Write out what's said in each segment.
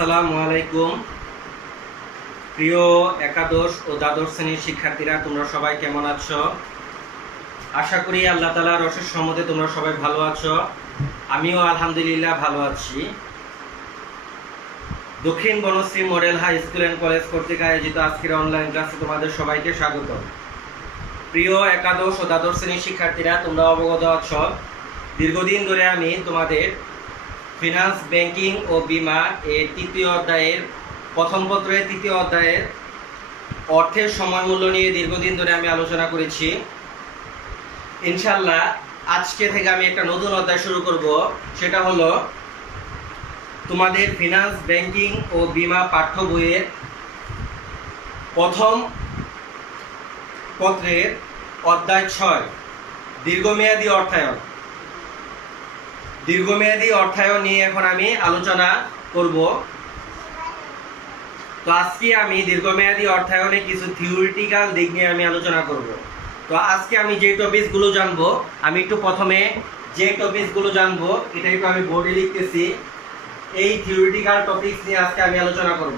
আসসালামু আলাইকুম। প্রিয় একাদশ ও দ্বাদশ শ্রেণীর শিক্ষার্থীরা, তোমরা সবাই কেমন আছো? আশা করি আল্লাহ তাআলার অশেষ রহমতে তোমরা সবাই ভালো আছো। আমিও আলহামদুলিল্লাহ ভালো আছি। দক্ষিণ Banasree model high school and college কর্তৃক আয়োজিত আজকের অনলাইন ক্লাসে তোমাদের সবাইকে স্বাগত। প্রিয় একাদশ ও দ্বাদশ শ্রেণীর শিক্ষার্থীরা, তোমরা অবগত আছো দীর্ঘদিন ধরে আমি তোমাদের ফিনান্স, ব্যাংকিং ও বিমা এর তৃতীয় অধ্যায়ের প্রথম পত্রের তৃতীয় অধ্যায়ের অর্থের সময় মূল্য নিয়ে দীর্ঘদিন ধরে আমি আলোচনা করেছি। ইনশাল্লাহ আজকে থেকে আমি একটা নতুন অধ্যায় শুরু করব, সেটা হলো তোমাদের ফিনান্স, ব্যাংকিং ও বিমা পাঠ্য বইয়ের প্রথম পত্রের অধ্যায় 6 দীর্ঘমেয়াদী অর্থায়ন। দীর্ঘমেয়াদী অর্থায়ন নিয়ে এখন আমি আলোচনা করব। তো আজকে আমি দীর্ঘমেয়াদী অর্থায়নে কিছু থিওরিটিক্যাল দিক নিয়ে আমি আলোচনা করব। তো আজকে আমি যে টপিকসগুলো জানবো, আমি একটু প্রথমে যে টপিকসগুলো জানবো এটা একটু আমি বোর্ডে লিখতেছি। এই থিওরিটিক্যাল টপিকস নিয়ে আজকে আমি আলোচনা করব।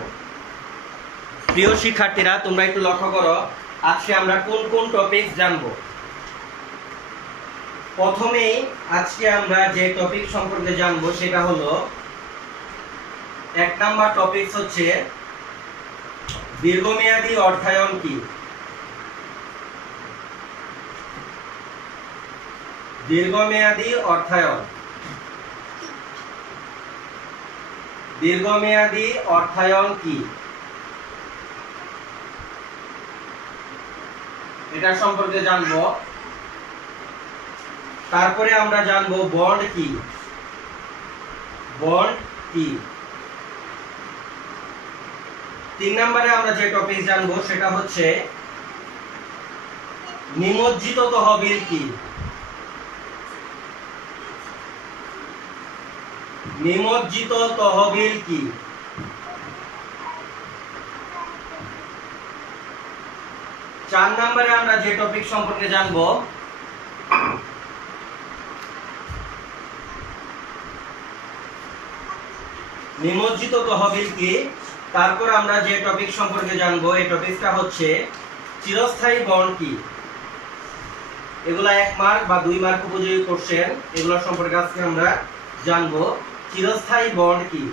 প্রিয় শিক্ষার্থীরা, তোমরা একটু লক্ষ্য করো আজকে আমরা কোন কোন টপিকস জানবো। প্রথমেই আজকে আমরা যে টপিক সম্পর্কে জানবো সেটা হলো 1 নাম্বার টপিকস হচ্ছে দীর্ঘমেয়াদী অর্থায়ন কি। দীর্ঘমেয়াদী অর্থায়ন। দীর্ঘমেয়াদী অর্থায়ন কি এটা সম্পর্কে জানবো। তারপরে আমরা জানবো বন্ড কি। বন্ড কি। 3 নম্বরে আমরা যে টপিক জানবো সেটা হচ্ছে নিমজ্জিত তহবিল কি। নিমজ্জিত তহবিল কি। 4 নম্বরে আমরা যে টপিক সম্পর্কে জানবো নিমজ্জিত তহবিল কি। তারপর আমরা যে টপিক সম্পর্কে জানবো এই টপিকটা হচ্ছে চিরস্থায়ী বন্ড কি। এগুলা 1 মার্ক বা 2 মার্ক উপযোগী কোশ্চেন, এগুলো সম্পর্কে আজকে আমরা জানবো। চিরস্থায়ী বন্ড কি।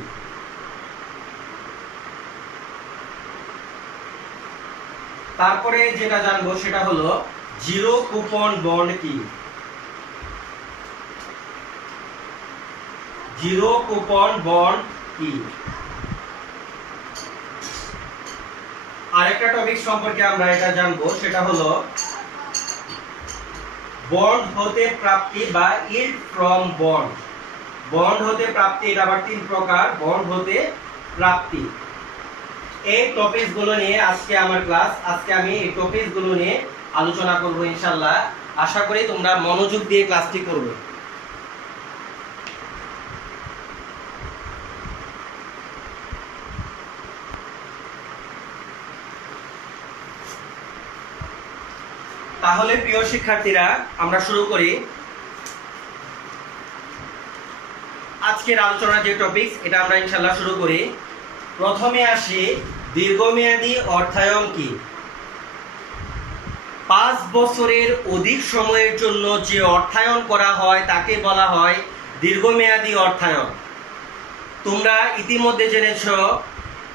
তারপরে যেটা জানবো সেটা হলো জিরো কুপন বন্ড কি। জিরো কুপন বন্ড কি। আরেকটা টপিক সম্পর্কে আমরা এটা জানবো সেটা হলো বন্ড হতে প্রাপ্তি বা ইল্ড ফ্রম বন্ড। বন্ড হতে প্রাপ্তি, এটা আবার 3 প্রকার। বন্ড হতে প্রাপ্তি, এই টপিকসগুলো নিয়ে আজকে আমার ক্লাস। আজকে আমি এই টপিকসগুলো নিয়ে আলোচনা করব ইনশাআল্লাহ। আশা করি তোমরা মনোযোগ দিয়ে ক্লাসটি করবে। তাহলে প্রিয় শিক্ষার্থীরা, আমরা শুরু করি আজকের আলোচনার যে টপিকস এটা আমরা ইনশাআল্লাহ শুরু করি। প্রথমে আসি দীর্ঘমেয়াদী অর্থায়ন কি। 5 বছরের অধিক সময়ের জন্য যে অর্থায়ন করা হয় তাকে বলা হয় দীর্ঘমেয়াদী অর্থায়ন। তোমরা ইতিমধ্যে জেনেছো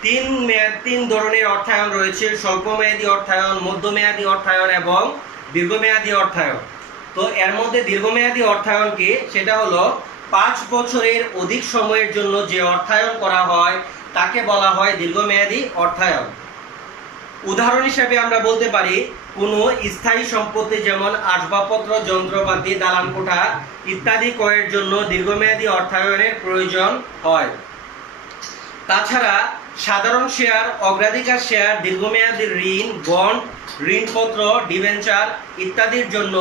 3 ধরনের অর্থায়ন রয়েছে: স্বল্পমেয়াদী অর্থায়ন, মধ্যমেয়াদী অর্থায়ন এবং দীর্ঘমেয়াদী অর্থায়ন। তো এর মধ্যে দীর্ঘমেয়াদী অর্থায়ন কি, সেটা হলো 5 বছরের অধিক সময়ের জন্য যে অর্থায়ন করা হয় তাকে বলা হয় দীর্ঘমেয়াদী অর্থায়ন। উদাহরণ হিসেবে আমরা বলতে পারি কোনো স্থায়ী সম্পত্তি যেমন আসবাবপত্র, যন্ত্রপাতি, দালান কোঠা ইত্যাদি ক্রয়ের জন্য দীর্ঘমেয়াদী অর্থায়নের প্রয়োজন হয়। তাছাড়া সাধারণ শেয়ার, অগ্রাধিকার শেয়ার, দীর্ঘমেয়াদী ঋণ, বন্ড, ঋণপত্র, ডিবেঞ্চার ইত্যাদির জন্য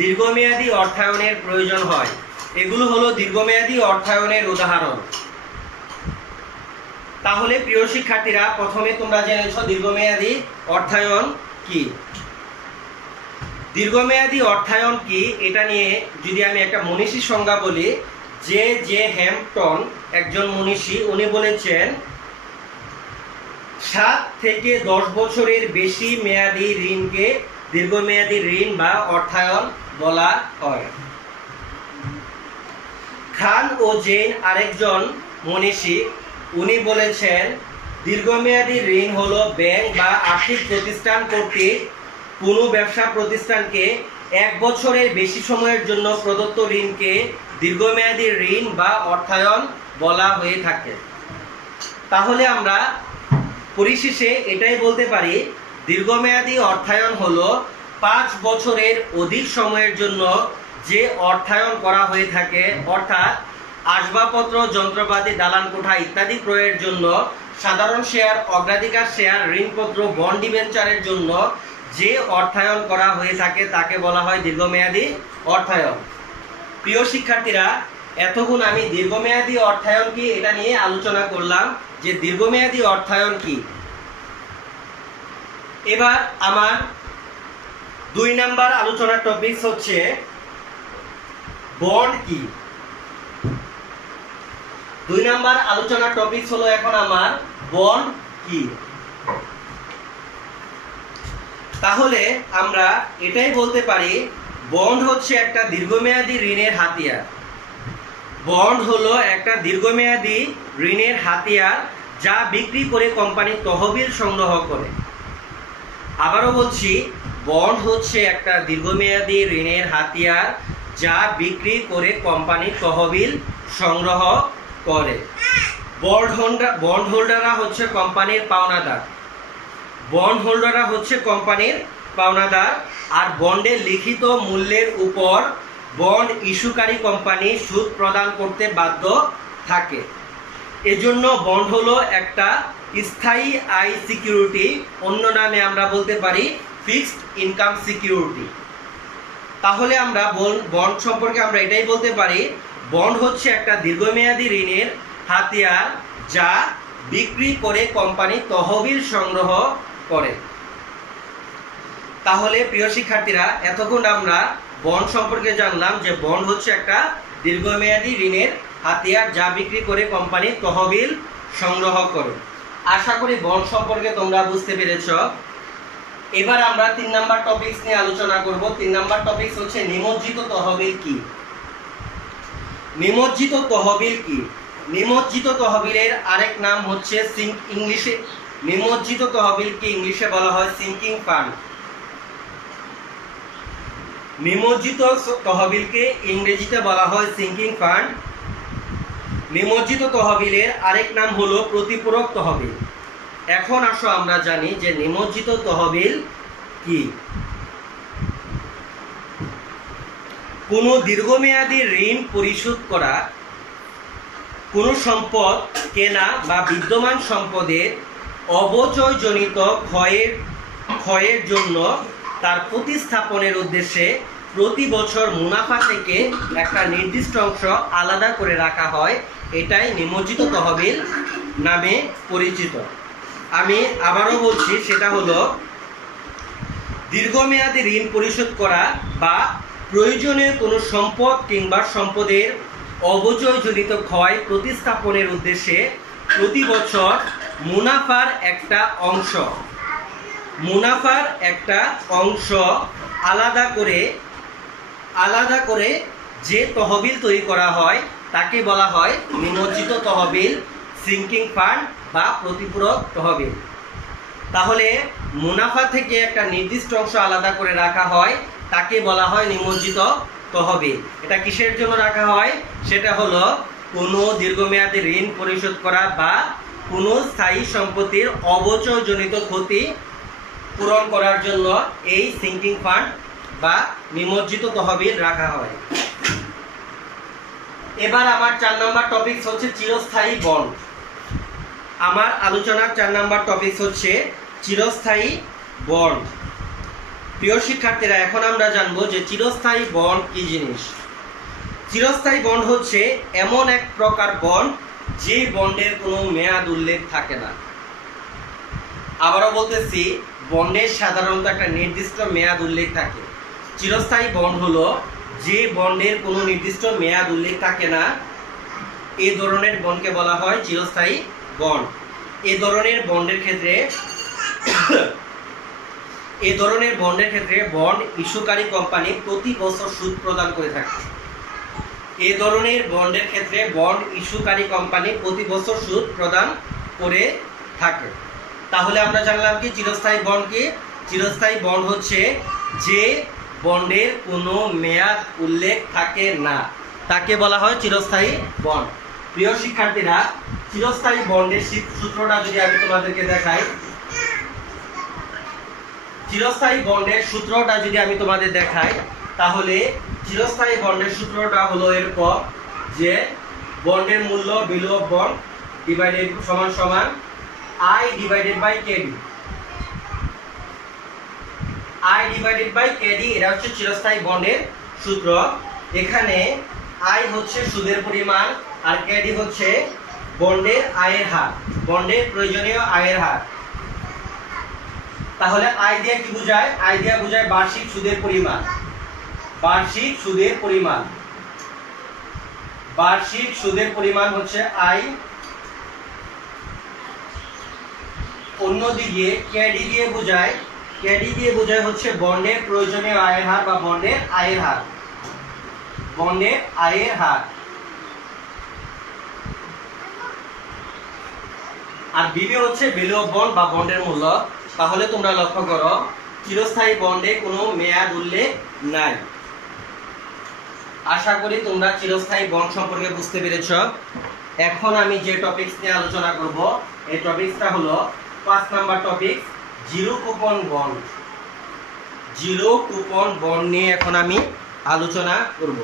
দীর্ঘমেয়াদী অর্থায়নের প্রয়োজন হয়। এগুলো হলো দীর্ঘমেয়াদী অর্থায়নের উদাহরণ। তাহলে প্রিয় শিক্ষার্থীরা, প্রথমে তোমরা জেনেছো দীর্ঘমেয়াদী অর্থায়ন কি। দীর্ঘমেয়াদী অর্থায়ন কি এটা নিয়ে যদি আমি একটা মনীষীর সংজ্ঞা বলি, জে হ্যাম্পটন একজন মনীষী, উনি বলেছেন 7 থেকে 10 বছরের বেশি মেয়াদি ঋণকে দীর্ঘমেয়াদী ঋণ বা অর্থায়ন বলা হয়। খান ও জেন আরেকজন মনীষী, উনি বলেছেন দীর্ঘমেয়াদী ঋণ হলো ব্যাংক বা আর্থিক প্রতিষ্ঠান কর্তৃক কোনো ব্যবসা প্রতিষ্ঠানকে 1 বছরের বেশি সময়ের জন্য প্রদত্ত ঋণকে দীর্ঘমেয়াদী ঋণ বা অর্থায়ন বলা হয়ে থাকে। তাহলে আমরা পরিশেষে এটাই বলতে পারি, দীর্ঘমেয়াদী অর্থায়ন হলো 5 বছরের অধিক সময়ের জন্য যে অর্থায়ন করা হয়ে থাকে, অর্থাৎ আসবাবপত্র, যন্ত্রপাতি, দালান কোঠা ইত্যাদি ক্রয়ের জন্য, সাধারণ শেয়ার, অগ্রাধিকার শেয়ার, ঋণপত্র, বন্ড ডিবেঞ্চারের জন্য যে অর্থায়ন করা হয়ে থাকে তাকে বলা হয় দীর্ঘমেয়াদী অর্থায়ন। প্রিয় শিক্ষার্থীরা, এতক্ষণ আমি দীর্ঘমেয়াদী অর্থায়ন কি এটা নিয়ে আলোচনা করলাম যে দীর্ঘমেয়াদী অর্থায়ন কি। এবার আমার 2 নাম্বার আলোচনার টপিক হচ্ছে বন্ড কি। 2 নাম্বার আলোচনার টপিক হলো এখন আমার বন্ড কি। তাহলে আমরা এটাই বলতে পারি, বন্ড হচ্ছে একটা দীর্ঘমেয়াদী ঋণের হাতিয়ার। বন্ড হলো একটা দীর্ঘমেয়াদী ঋণের হাতিয়ার যা বিক্রি করে কোম্পানি তহবিল সংগ্রহ করে। আবারও বলছি, বন্ড হচ্ছে একটা দীর্ঘমেয়াদী ঋণের হাতিয়ার যা বিক্রি করে কোম্পানি তহবিল সংগ্রহ করে। বন্ড হোল্ডাররা হচ্ছে কোম্পানির পাওনাদার। বন্ড হোল্ডাররা হচ্ছে কোম্পানির পাওনাদার। আর বন্ডের লিখিত মূল্যের উপর বন্ড ইস্যুকারী কোম্পানি সুদ প্রদান করতে বাধ্য থাকে। এজন্য বন্ড হলো একটা স্থায়ী আয় সিকিউরিটি, অন্য নামে আমরা বলতে পারি ফিক্সড ইনকাম সিকিউরিটি। তাহলে আমরা বন্ড সম্পর্কে আমরা এটাই বলতে পারি, বন্ড হচ্ছে একটা দীর্ঘমেয়াদী ঋণের হাতিয়ার যা বিক্রি করে কোম্পানি তহবিল সংগ্রহ করে। তাহলে প্রিয় শিক্ষার্থীরা, এতক্ষণ আমরা বন্ড সম্পর্কে জানলাম যে বন্ড হচ্ছে একটা দীর্ঘমেয়াদী ঋণের হাতিয়ার যা বিক্রি করে কোম্পানি তহবিল সংগ্রহ করে। আশা করি বন্ড সম্পর্কে তোমরা বুঝতে পেরেছ। এবার আমরা 3 নাম্বার টপিকস নিয়ে আলোচনা করব। 3 নাম্বার টপিকস হচ্ছে নিমজ্জিত তহবিল কি। নিমজ্জিত তহবিল কি? নিমজ্জিত তহবিলের আরেক নাম হচ্ছে নিমজ্জিত তহবিলকে ইংলিশে বলা হয় সিঙ্কিং ফান্ড। নিমজ্জিত তহবিলকে ইংরেজিতে বলা হয় সিঙ্কিং ফান্ড। নিমজ্জিত তহবিলের আরেক নাম হলো প্রতিপূরক তহবিল। এখন আসো আমরা জানি যে নিমজ্জিত তহবিল কি। কোনো দীর্ঘমেয়াদী ঋণ পরিশোধ করা, কোনো সম্পদ কেনা বা বিদ্যমান সম্পদের অবচয়জনিত ক্ষয়ের জন্য তার প্রতিস্থাপনের উদ্দেশ্যে প্রতি বছর মুনাফা থেকে একটা নির্দিষ্ট অংশ আলাদা করে রাখা হয়, এটাই নিমজ্জিত তহবিল নামে পরিচিত। আমি আবারও বলছি, সেটা হলো দীর্ঘমেয়াদী ঋণ পরিশোধ করা বা প্রয়োজনে কোনো সম্পদ কিংবা সম্পদের অবচয়জনিত ক্ষয় প্রতিস্থাপনের উদ্দেশ্যে প্রতি বছর মুনাফার একটা অংশ আলাদা করে যে তহবিল তৈরি করা হয় তাকে বলা হয় নিমজ্জিত তহবিল, সিঙ্কিং ফান্ড বা প্রতিপূরক তহবিল। তাহলে মুনাফা থেকে একটা নির্দিষ্ট অংশ আলাদা করে রাখা হয় তাকে বলা হয় নিমজ্জিত তহবিল। এটা কিসের জন্য রাখা হয়? সেটা হলো কোনো দীর্ঘমেয়াদী ঋণ পরিশোধ করা বা কোনো স্থায়ী সম্পত্তির অবচয়জনিত ক্ষতি পূরণ করার জন্য এই সিঙ্কিং ফান্ড বা নিমজ্জিত তহবিল রাখা হয়। এবার আমার 4 নাম্বার টপিক হচ্ছে চিরস্থায়ী বন্ড। আমার আলোচনার 4 নাম্বার টপিক হচ্ছে চিরস্থায়ী বন্ড। প্রিয় শিক্ষার্থীরা, এখন আমরা জানবো যে চিরস্থায়ী বন্ড কি জিনিস। চিরস্থায়ী বন্ড হচ্ছে এমন এক প্রকার বন্ড যে বন্ডের কোনো মেয়াদ উল্লেখ থাকে না। আবারও বলতেছি, বন্ডের সাধারণত একটা নির্দিষ্ট মেয়াদ উল্লেখ থাকে। চিরস্থায়ী বন্ড হলো যে বন্ডের কোনো নির্দিষ্ট মেয়াদ উল্লেখ থাকে না, এই ধরনের বন্ডকে বলা হয় চিরস্থায়ী বন্ড। এ ধরনের বন্ডের ক্ষেত্রে বন্ড ইস্যুকারী কোম্পানি প্রতি বছর সুদ প্রদান করে থাকে। এ ধরনের বন্ডের ক্ষেত্রে বন্ড ইস্যুকারী কোম্পানি প্রতি বছর সুদ প্রদান করে থাকে। তাহলে আমরা জানলাম কি চিরস্থায়ী বন্ড কি? চিরস্থায়ী বন্ড হচ্ছে যে বন্ডের কোনো মেয়াদ উল্লেখ থাকে না, তাকে বলা হয় চিরস্থায়ী বন্ড। প্রিয় শিক্ষার্থীরা, চিরস্থায়ী বন্ডের সূত্রটা যদি আমি তোমাদেরকে দেখাই, চিরস্থায়ী বন্ডের সূত্রটা যদি আমি তোমাদের দেখাই, তাহলে চিরস্থায়ী বন্ডের সূত্রটা হলো এরকম যে বন্ডের মূল্য ভ্যালু অফ বন্ড ডিভাইডেড সমান সমান I divided by KD। I divided by KD এটা হচ্ছে চিরস্থায়ী বন্ডের সূত্র। এখানে I হচ্ছে সুদের পরিমাণ আর KD হচ্ছে বন্ডের আয়ের হার, বন্ডের প্রয়োজনীয় আয়ের হার। তাহলে আয় দিয়ে কি বোঝায়? আয় দিয়ে বোঝায় বার্ষিক সুদের পরিমাণ। বার্ষিক সুদের পরিমাণ, বার্ষিক সুদের পরিমাণ হচ্ছে আয়। অন্যদিকে কেডি দিয়ে বোঝায় হচ্ছে বন্ডের প্রয়োজনীয় আয়ের হার বা বন্ডের আয়ের হার, বন্ডের আয়ের হার। আর বিবি হচ্ছে ভ্যালু অফ বন্ড বা বন্ডের মূল্য। তাহলে তোমরা লক্ষ্য করো চিরস্থায়ী বন্ডে কোনো মেয়াদ উল্লেখ নাই। আশা করি তোমরা চিরস্থায়ী বন্ড সম্পর্কে বুঝতে পেরেছ। এখন আমি যে টপিকস নিয়ে আলোচনা করব, এই টপিকসটা হলো 5 number topic, zero coupon bond. Zero coupon bond নিয়ে এখন আমি আলোচনা করব।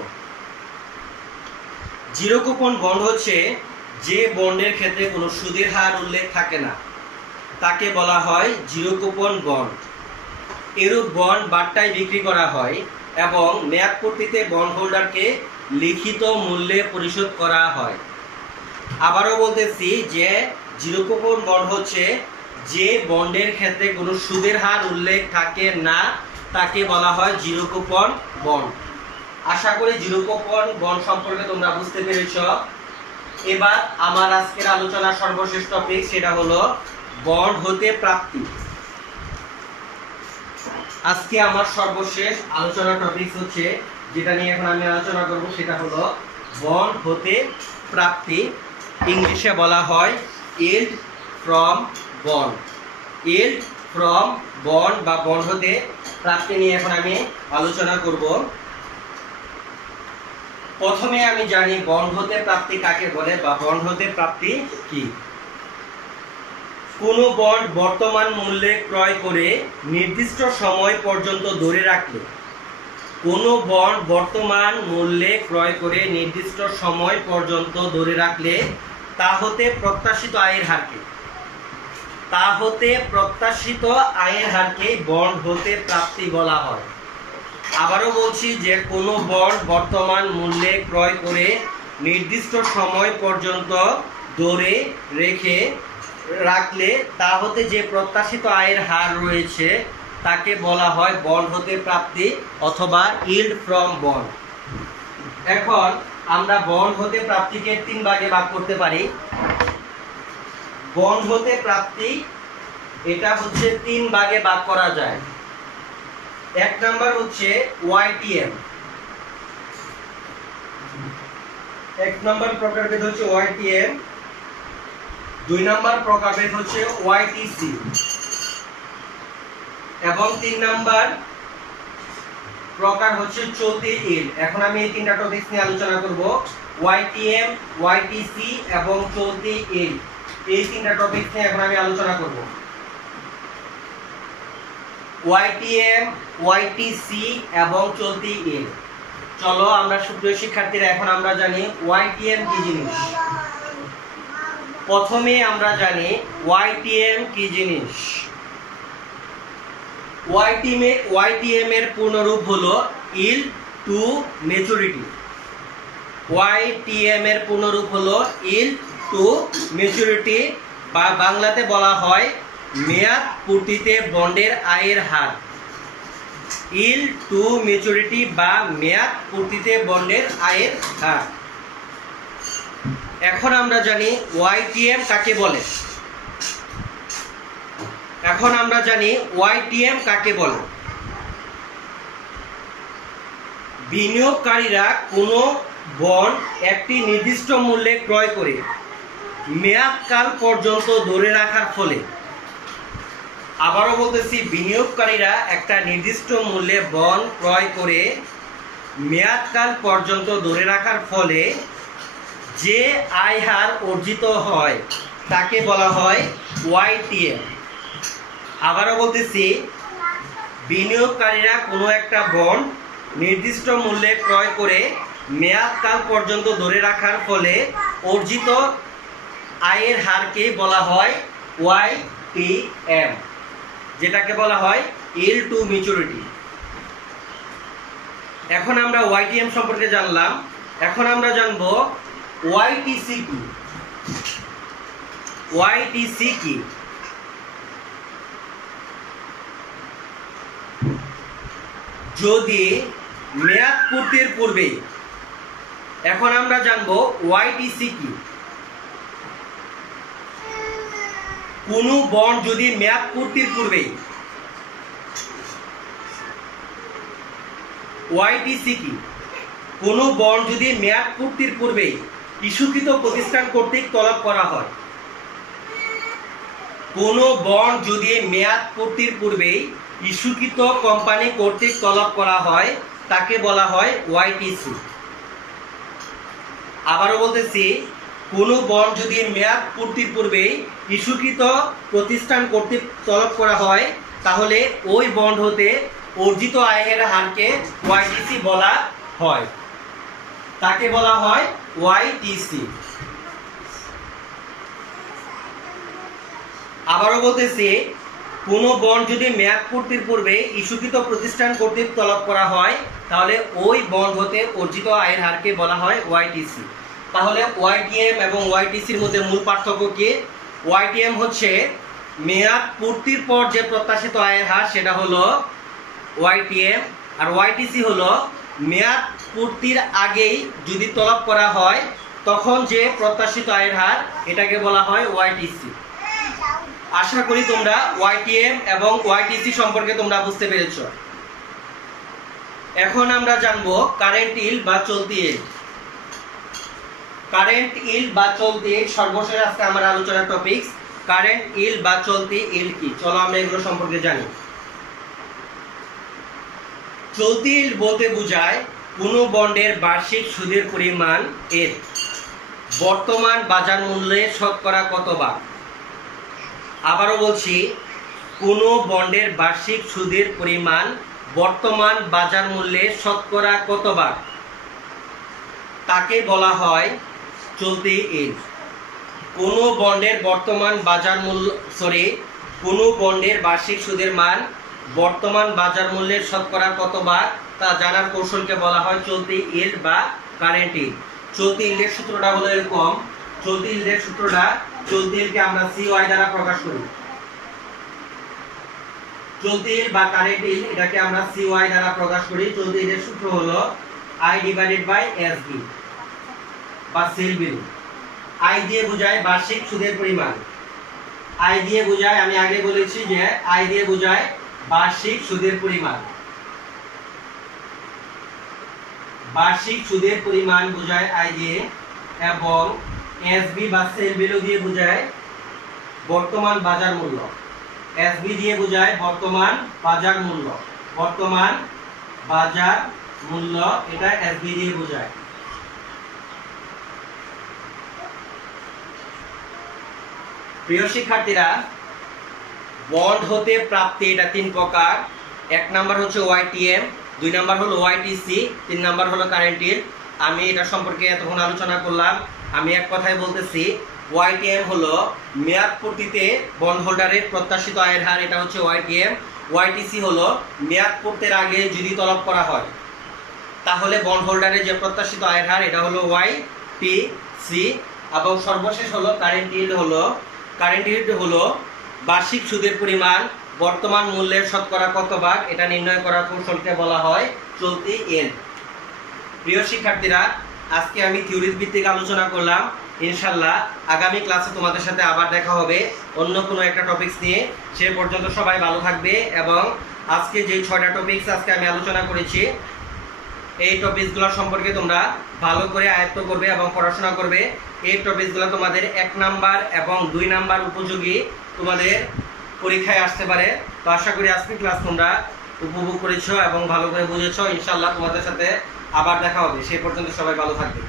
জিরো কুপন বন্ড হচ্ছে যে বন্ডের ক্ষেত্রে কোনো সুদের হার উল্লেখ থাকে না, তাকে বলা হয় জিরো কুপন বন্ড। এরূপ বন্ড বাট্টায় বিক্রি করা হয় এবং মেয়াদ পূর্তিতে বন্ড হোল্ডারকে লিখিত মূল্যে পরিশোধ করা হয়। আবারও বলতেছি যে জিরো কুপন বন্ড হচ্ছে যে বন্ডের ক্ষেত্রে কোনো সুদের হার উল্লেখ থাকে না, তাকে বলা হয় জিরো কুপন বন্ড। আশা করি জিরো কুপন বন্ড সম্পর্কে তোমরা বুঝতে পেরেছ। এবার আমার আজকের আলোচনার সর্বশেষ টপিক, সেটা হলো বন্ড হতে প্রাপ্তি। আজকে আমার সর্বশেষ আলোচনা টপিক হচ্ছে, যেটা নিয়ে এখন আমি আলোচনা করব, সেটা হলো বন্ড হতে প্রাপ্তি। ইংলিশে বলা হয় yield from bond। yield from bond বা বন্ড হতে প্রাপ্তি নিয়ে এখন আমি আলোচনা করব। প্রথমে আমি জানি বন্ড হতে প্রাপ্তি কাকে বলে বা বন্ড হতে প্রাপ্তি কি। কোনো বন্ড বর্তমান মূল্যে ক্রয় করে নির্দিষ্ট সময় পর্যন্ত ধরে রাখলে, কোনো বন্ড বর্তমান মূল্যে ক্রয় করে নির্দিষ্ট সময় পর্যন্ত ধরে রাখলে তা হতে প্রত্যাশিত আয়ের হারকে, তা হতে প্রত্যাশিত আয়ের হারকে বন্ড হতে প্রাপ্তি বলা হয়। আবারও বলছি যে কোনো বন্ড বর্তমান মূল্যে ক্রয় করে নির্দিষ্ট সময় পর্যন্ত ধরে রাখলে তা হতে যে প্রত্যাশিত আয়ের হার রয়েছে তাকে বলা হয় বন্ড হতে প্রাপ্তি অথবা yield from bond। এখন আমরা বন্ড হতে প্রাপ্তিকে 3 ভাগে ভাগ করতে পারি। বন্ড হতে প্রাপ্তি এটা হচ্ছে 3 ভাগে ভাগ করা যায়। এক নাম্বার হচ্ছে YTM, এক নাম্বার প্রকারভেদ হচ্ছে YTM, 2 নাম্বার প্রকারভেদ হচ্ছে YTC এবং 3 নাম্বার প্রকার হচ্ছে চলতি yield। এখন আমি এই 3টা টপিক নিয়ে আলোচনা করব, YTM, YTC এবং চলতি yield। এই 3টা টপিক নিয়ে এখন আমি আলোচনা করব। YTM, YTC এবং চলতি yield। চলো আমরা সুপ্রিয় শিক্ষার্থীরা এখন আমরা জানি YTM কি জিনিস। প্রথমে আমরা জানি YTM কি জিনিস। YTM এর পূর্ণরূপ হলো yield to maturity। YTM এর পূর্ণরূপ হলো yield to maturity বা বাংলাতে বলা হয় মেয়াদ পূর্তিতে বন্ডের আয়ের হার। yield to maturity বা মেয়াদ পূর্তিতে বন্ডের আয়ের হার। এখন আমরা জানি YTM কাকে বলে। এখন আমরা জানি ওয়াইটিএম কাকে বলে। বিনিয়োগকারীরা কোনো বন্ড একটি নির্দিষ্ট মূল্যে ক্রয় করে মেয়াদকাল পর্যন্ত ধরে রাখার ফলে, আবারও বলতেছি, বিনিয়োগকারীরা একটা নির্দিষ্ট মূল্যে বন্ড ক্রয় করে মেয়াদকাল পর্যন্ত ধরে রাখার ফলে যে আয় হার অর্জিত হয় তাকে বলা হয় ওয়াইটিএম। আবারও বলতেছি, বিনিয়োগকারীরা কোনো একটা বন্ড নির্দিষ্ট মূল্যে ক্রয় করে মেয়াদকাল পর্যন্ত ধরে রাখার ফলে অর্জিত আয়ের হারকে বলা হয় ওয়াইটিএম, যেটাকে বলা হয় ইল্ড টু ম্যাচুরিটি। এখন আমরা ওয়াইটিএম সম্পর্কে জানলাম। এখন আমরা জানবো ওয়াইটিসি কি। ওয়াইটিসি কি? যদি মেয়াদ পূর্তির পূর্বে, এখন আমরা জানবো ওয়াইটিসি কি। কোনো বন্ড যদি মেয়াদ পূর্তির পূর্বে, ওয়াইটিসি কি? কোনো বন্ড যদি মেয়াদ পূর্তির পূর্বে ইস্যুকৃত প্রতিষ্ঠান কর্তৃক তলব করা হয়, কোনো বন্ড যদি মেয়াদ পূর্তির পূর্বে ইস্যুকৃত কোম্পানি কর্তৃক তলব করা হয় তাকে বলা হয় ওয়াইটিসি। আবারও বলতেছি, কোনো বন্ড যদি মেয়াদ পূর্তির পূর্বে ইস্যুকৃত প্রতিষ্ঠান কর্তৃক তলব করা হয় তাহলে ওই বন্ড হতে অর্জিত আয়ের হারকে ওয়াইটিসি বলা হয়, তাকে বলা হয় ওয়াইটিসি। আবারও বলতেছি, কোনো বন্ড যদি মেয়াদ পূর্তির পূর্বে ইস্যুকৃত প্রতিষ্ঠান কর্তৃক তলব করা হয় তাহলে ওই বন্ড হতে অর্জিত আয়ের হারকে বলা হয় ওয়াইটিসি। তাহলে ওয়াইটিএম এবং ওয়াইটিসির মধ্যে মূল পার্থক্য কি? ওয়াইটিএম হচ্ছে মেয়াদ পূর্তির পর যে প্রত্যাশিত আয়ের হার, সেটা হলো ওয়াইটিএম। আর ওয়াইটিসি হলো মেয়াদ পূর্তির আগেই যদি তলব করা হয় তখন যে প্রত্যাশিত আয়ের হার, এটাকে বলা হয় ওয়াইটিসি। আশা করি তোমরা ওয়াইটিএম এবং ওয়াইটিসি সম্পর্কে তোমরা বুঝতে পেরেছ। এখন আমরা জানবো কারেন্ট ইল্ড বা চলতি ইল্ড। কারেন্ট ইল্ড বা চলতি ইল্ড সর্বশেষ আজকে আমার আলোচনার টপিকস। কারেন্ট ইল্ড বা চলতি ইল্ড কি? চলো আমরা এগুলো সম্পর্কে জানি। চলতি ইল্ড বলতে বোঝায় কোনো বন্ডের বার্ষিক সুদের পরিমাণ এর বর্তমান বাজার মূল্যে শতকরা কত ভাগ। আবারও বলছি, কোনো বন্ডের বার্ষিক সুদের পরিমাণ বর্তমান বাজার মূল্যে শতকরা কত ভাগ তাকে বলা হয় চলতি ইল্ড। কোনো বন্ডের বর্তমান বাজার মূল্য কোনো বন্ডের বার্ষিক সুদের মান বর্তমান বাজার মূল্যের শতকরা কত ভাগ তা জানার কৌশলকে বলা হয় চলতি ইল্ড বা কারেন্ট ইল্ড। চলতি ইল্ডের সূত্রটা হলো এরকম। চলতি ইল্ডের সূত্রটা, চলতি ইল্ডকে আমরা সিওয়াই দ্বারা প্রকাশ করি। চলতি ইল্ড বা কারেন্ট ইল্ড, এটাকে আমরা সিওয়াই দ্বারা প্রকাশ করি। চলতি ইল্ডের সূত্র হলো আই ডিভাইডেড বাই এসবি বা সেল বিল। আই দিয়ে বোঝায় বার্ষিক সুদের পরিমাণ। আই দিয়ে বোঝায়, আমি আগে বলেছি যে আই দিয়ে বোঝায় বার্ষিক সুদের পরিমাণ। বার্ষিক সুদের পরিমাণ বোঝায় আই দিয়ে, এবং এসবি বা সেল বিল দিয়ে বোঝায় বর্তমান বাজার মূল্য। এসবি দিয়ে বোঝায় বর্তমান বাজার মূল্য। বর্তমান বাজার মূল্য, এটা এসবি দিয়ে বোঝায়। প্রিয় শিক্ষার্থীরা, বন্ড হতে প্রাপ্তি এটা তিন প্রকার। এক নাম্বার হচ্ছে ওয়াইটিএম, দুই নাম্বার হলো ওয়াইটিসি, তিন নাম্বার হলো কারেন্ট ইল্ড। আমি এটা সম্পর্কে এতক্ষণ আলোচনা করলাম। আমি এক কথায় বলতেছি, ওয়াইটিএম হলো মেয়াদ পূর্তিতে বন্ড হোল্ডারের প্রত্যাশিত আয়ের হার, এটা হচ্ছে ওয়াইটিএম। ওয়াইটিসি হলো মেয়াদ পূর্তির আগে যদি তলব করা হয় তাহলে বন্ড হোল্ডারের যে প্রত্যাশিত আয়ের হার, এটা হলো ওয়াইটিসি। এবং সর্বশেষ হলো কারেন্ট ইল্ড। কারেন্ট ইল্ড হলো বার্ষিক সুদের পরিমাণ বর্তমান মূল্যের শতকরা কত ভাগ, এটা নির্ণয় করার কৌশলকে বলা হয় চলতি ইল্ড। প্রিয় শিক্ষার্থীরা, আজকে আমি থিওরি ভিত্তিক আলোচনা করলাম। ইনশাল্লাহ আগামী ক্লাসে তোমাদের সাথে আবার দেখা হবে অন্য কোনো একটা টপিকস নিয়ে। সে পর্যন্ত সবাই ভালো থাকবে এবং আজকে যে 6টা টপিকস আজকে আমি আলোচনা করেছি এই টপিকসগুলো সম্পর্কে তোমরা ভালো করে আয়ত্ত করবে এবং পড়াশোনা করবে। এই টপিকসগুলো তোমাদের 1 নাম্বার এবং 2 নাম্বার উপযোগী তোমাদের পরীক্ষায় আসতে পারে। তো আশা করি আজকের ক্লাস তোমরা উপভোগ করেছো এবং ভালো করে বুঝেছো। ইনশাআল্লাহ তোমাদের সাথে আবার দেখা হবে। সেই পর্যন্ত সবাই ভালো থাকবে।